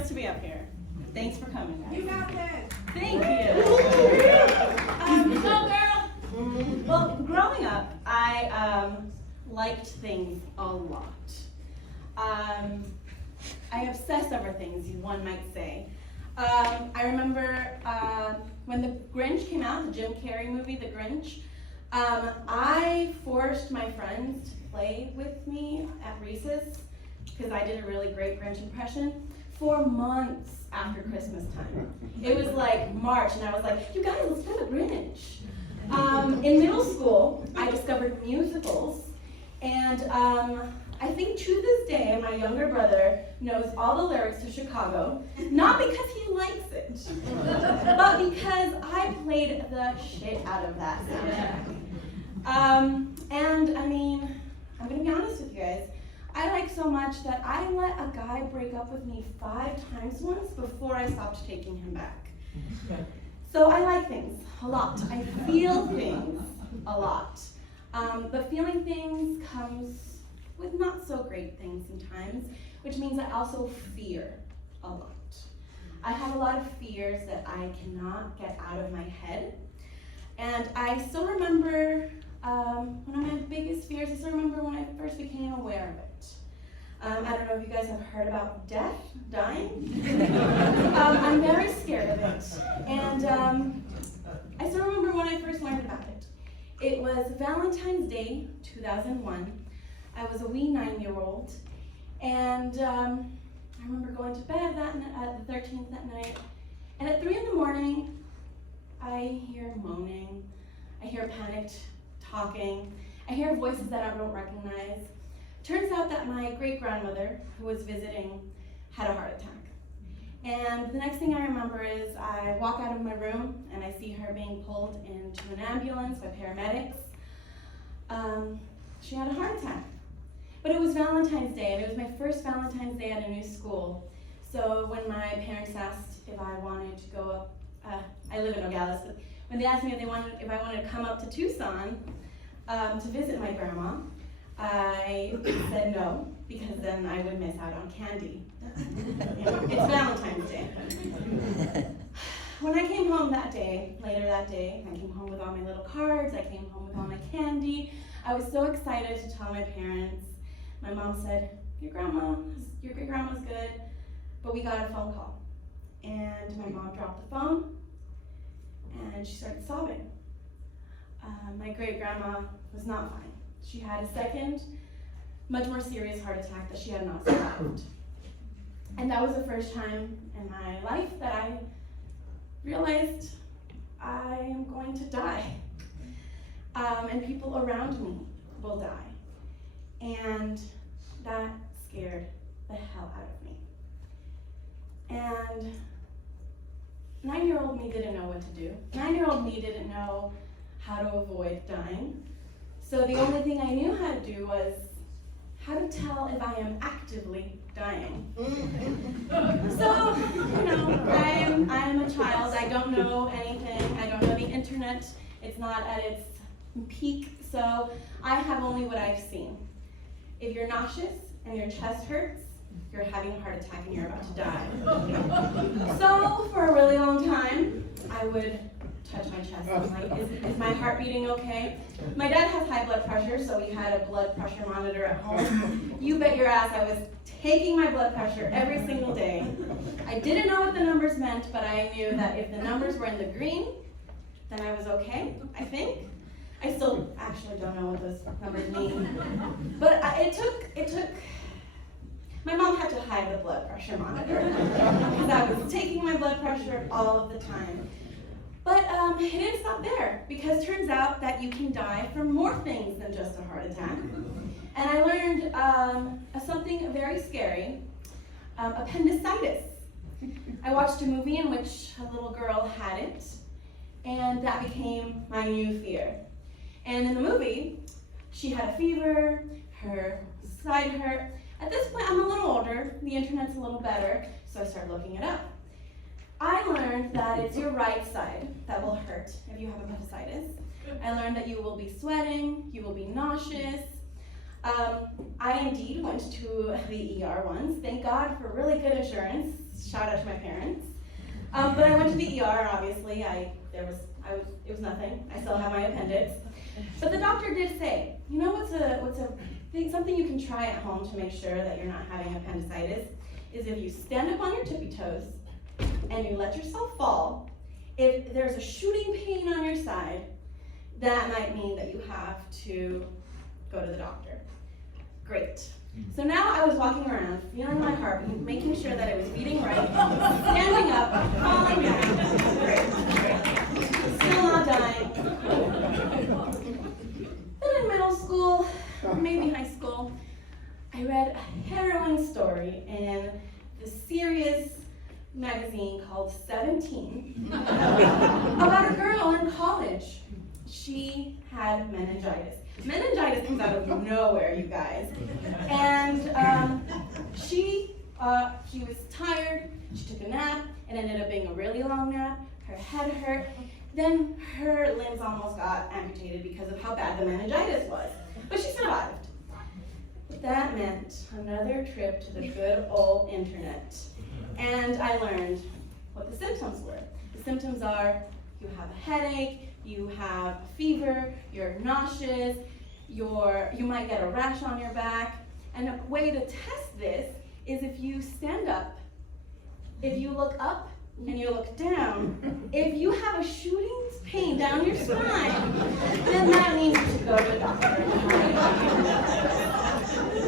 nervous to be up here. Thanks for coming, guys. You got this. Thank you. Go, girl. Well, growing up, I liked things a lot. I obsess over things, one might say. I remember when The Grinch came out, the Jim Carrey movie, The Grinch, I forced my friends to play with me at recess because I did a really great Grinch impression for months after Christmas time. It was like March, and I was like, you guys, let's play The Grinch. In middle school, I discovered musicals, and I think to this day, my younger brother knows all the lyrics to Chicago, not because he likes it, but because I played the shit out of that soundtrack. And I mean, I'm gonna be honest with you guys, I like so much that I let a guy break up with me 5 times once before I stopped taking him back. So I like things a lot. I feel things a lot. But feeling things comes with not so great things sometimes, which means I also fear a lot. I have a lot of fears that I cannot get out of my head. And I still remember one of my biggest fears, I still remember when I first became aware of it. I don't know if you guys have heard about death, dying. I'm very scared of it. And I still remember when I first learned about it. It was Valentine's Day, 2001. I was a wee 9-year-old, and I remember going to bed at the 13th that night, and at 3 in the morning, I hear moaning, I hear panicked talking, I hear voices that I don't recognize. Turns out that my great-grandmother, who was visiting, had a heart attack. And the next thing I remember is I walk out of my room, and I see her being pulled into an ambulance by paramedics. She had a heart attack. But it was Valentine's Day, and it was my first Valentine's Day at a new school. So when my parents asked if I wanted to go up, I live in Nogales, but when they asked me if I wanted to come up to Tucson to visit my grandma, I said no, because then I would miss out on candy. It's Valentine's Day. When I came home that day, later that day, I came home with all my little cards, I came home with all my candy. I was so excited to tell my parents. My mom said, your great-grandma's good, but we got a phone call. And my mom dropped the phone, and she started sobbing. My great-grandma was not fine. She had a second, much more serious heart attack that she had not survived. And that was the first time in my life that I realized I am going to die. And people around me will die. And that scared the hell out of me. And 9-year-old me didn't know what to do. 9-year-old me didn't know how to avoid dying. So the only thing I knew how to do was how to tell if I am actively dying. So, you know, I am a child. I don't know anything. I don't know the internet. It's not at its peak. So I have only what I've seen. If you're nauseous and your chest hurts, you're having a heart attack and you're about to die. So for a really long time, I would touch my chest. I'm like, is my heart beating okay? My dad has high blood pressure, so we had a blood pressure monitor at home. You bet your ass I was taking my blood pressure every single day. I didn't know what the numbers meant, but I knew that if the numbers were in the green, then I was okay, I think. I still actually don't know what those numbers mean. But it took, my mom had to hide the blood pressure monitor because I was taking my blood pressure all of the time. But it didn't stop there, because turns out that you can die from more things than just a heart attack. And I learned something very scary, appendicitis. I watched a movie in which a little girl had it, and that became my new fear. And in the movie, she had a fever, her side hurt. At this point, I'm a little older, the internet's a little better, so I started looking it up. I learned that it's your right side that will hurt if you have appendicitis. I learned that you will be sweating, you will be nauseous, I indeed went to the ER once. Thank God for really good insurance. Shout out to my parents. But I went to the ER, obviously. It was nothing. I still have my appendix. But the doctor did say, you know something you can try at home to make sure that you're not having appendicitis is if you stand up on your tippy toes and you let yourself fall. If there's a shooting pain on your side, that might mean that you have to go to the doctor. Great. So now I was walking around, feeling my heart, making sure that it was beating right, standing up, falling down. Great. Still not dying. Then in middle school, or maybe high school, I read a harrowing story in the serious magazine called 17 about a girl in college. She had meningitis. Meningitis comes out of nowhere, you guys. And she was tired, she took a nap, it ended up being a really long nap, her head hurt, then her limbs almost got amputated because of how bad the meningitis was. But she survived. But that meant another trip to the good old internet. And I learned what the symptoms were. The symptoms are, you have a headache, you have a fever, you're nauseous, you might get a rash on your back. And a way to test this is if you stand up, if you look up, and you look down. If you have a shooting pain down your spine, then that means you should go to the doctor.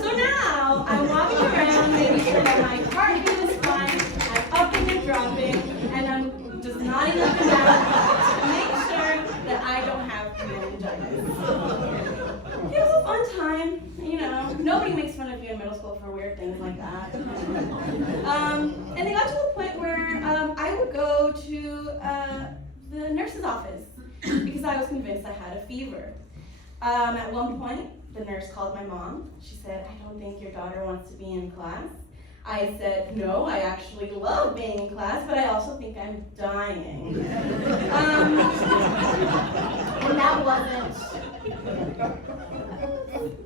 So now I'm walking around making sure that my heartbeat is fine, I'm upping and dropping, and I'm just nodding up and down to make sure that I don't have meningitis. It was a fun time, nobody makes fun of you in middle school for weird things like that. And it got to the point where I would go to the nurse's office because I was convinced I had a fever. At one point, the nurse called my mom. She said, I don't think your daughter wants to be in class. I said, no, I actually love being in class, but I also think I'm dying. And that wasn't,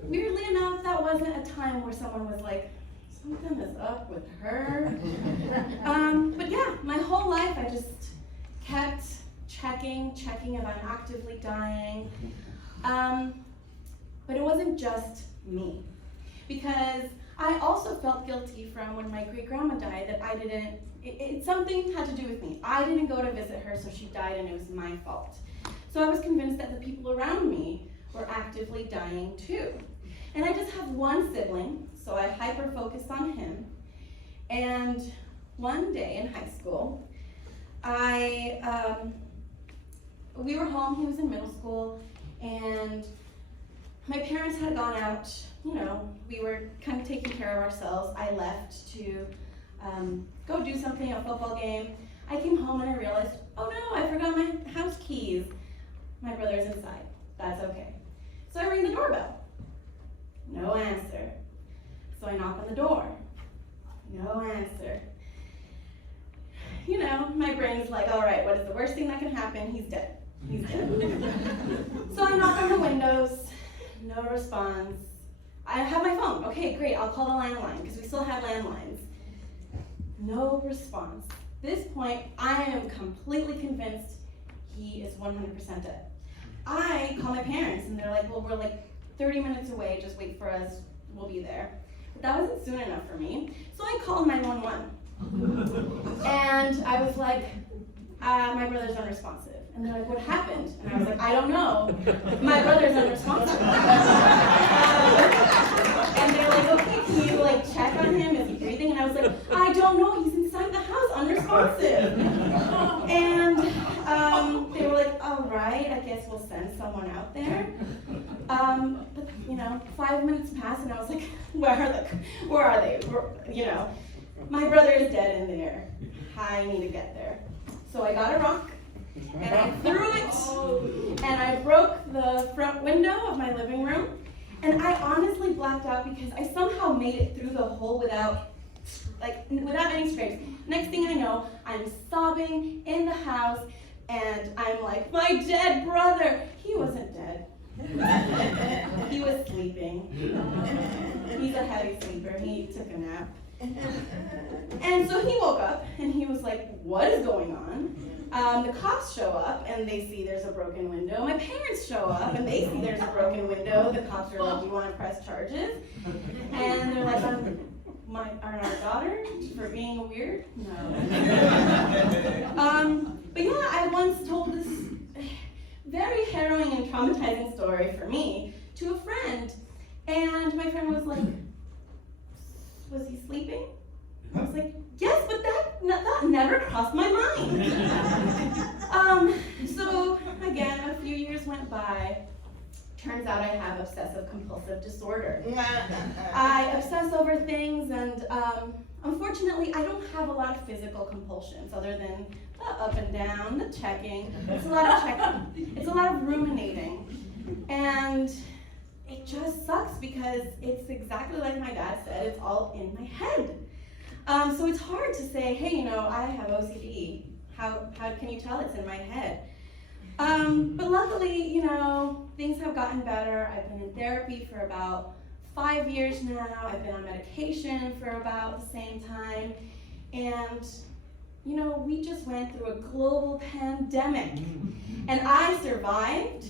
weirdly enough, that wasn't a time where someone was like, something is up with her. But yeah, my whole life I just kept checking if I'm actively dying. But it wasn't just me, because I also felt guilty from when my great-grandma died that something had to do with me. I didn't go to visit her, so she died and it was my fault. So I was convinced that the people around me were actively dying too. And I just have one sibling, so I hyper-focused on him. And one day in high school, we were home, he was in middle school, and my parents had gone out, we were kind of taking care of ourselves. I left to go do something, a football game. I came home and I realized, oh no, I forgot my house keys. My brother's inside, that's okay. So I ring the doorbell, no answer. So I knock on the door, no answer. My brain's like, all right, what is the worst thing that can happen? He's dead. So I knock on the windows, no response. I have my phone. Okay, great, I'll call the landline, because we still have landlines. No response. At this point, I am completely convinced he is 100% dead. I call my parents, and they're like, well, we're like 30 minutes away, just wait for us, we'll be there. But that wasn't soon enough for me, so I called 911. And I was like, my brother's unresponsive. And they're like, what happened? And I was like, I don't know. My brother's unresponsive. And they're like, okay, can you check on him? Is he breathing? And I was like, I don't know. He's inside the house, unresponsive. And they were like, all right, I guess we'll send someone out there. But 5 minutes passed, and I was like, where are they? My brother is dead in there. I need to get there. So I got a rock, and I threw it, and I broke the front window of my living room, and I honestly blacked out because I somehow made it through the hole without any scrapes. Next thing I know, I'm sobbing in the house, and I'm like, my dead brother! He wasn't dead. He was sleeping. He's a heavy sleeper. He took a nap. And so he woke up and he was like, what is going on? The cops show up and they see there's a broken window. My parents show up and they see there's a broken window. The cops are like, you want to press charges? And they're like, on our daughter for being weird? No. But yeah, I once told this very harrowing and traumatizing story for me to a friend. And my friend was like, was he sleeping? I was like, yes, but that never crossed my mind. So again, a few years went by. Turns out I have obsessive compulsive disorder. I obsess over things, and unfortunately, I don't have a lot of physical compulsions other than the up and down, the checking. It's a lot of checking. It's a lot of ruminating. And it just sucks because it's exactly like my dad said, it's all in my head. So it's hard to say, hey, I have OCD. How can you tell it's in my head? But luckily, things have gotten better. I've been in therapy for about 5 years now. I've been on medication for about the same time. And, we just went through a global pandemic. And I survived.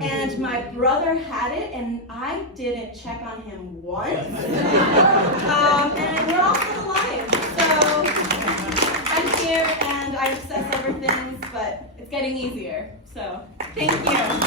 And my brother had it, and I didn't check on him once. And we're all still alive. So I'm here, and I obsess over things, but it's getting easier. So thank you.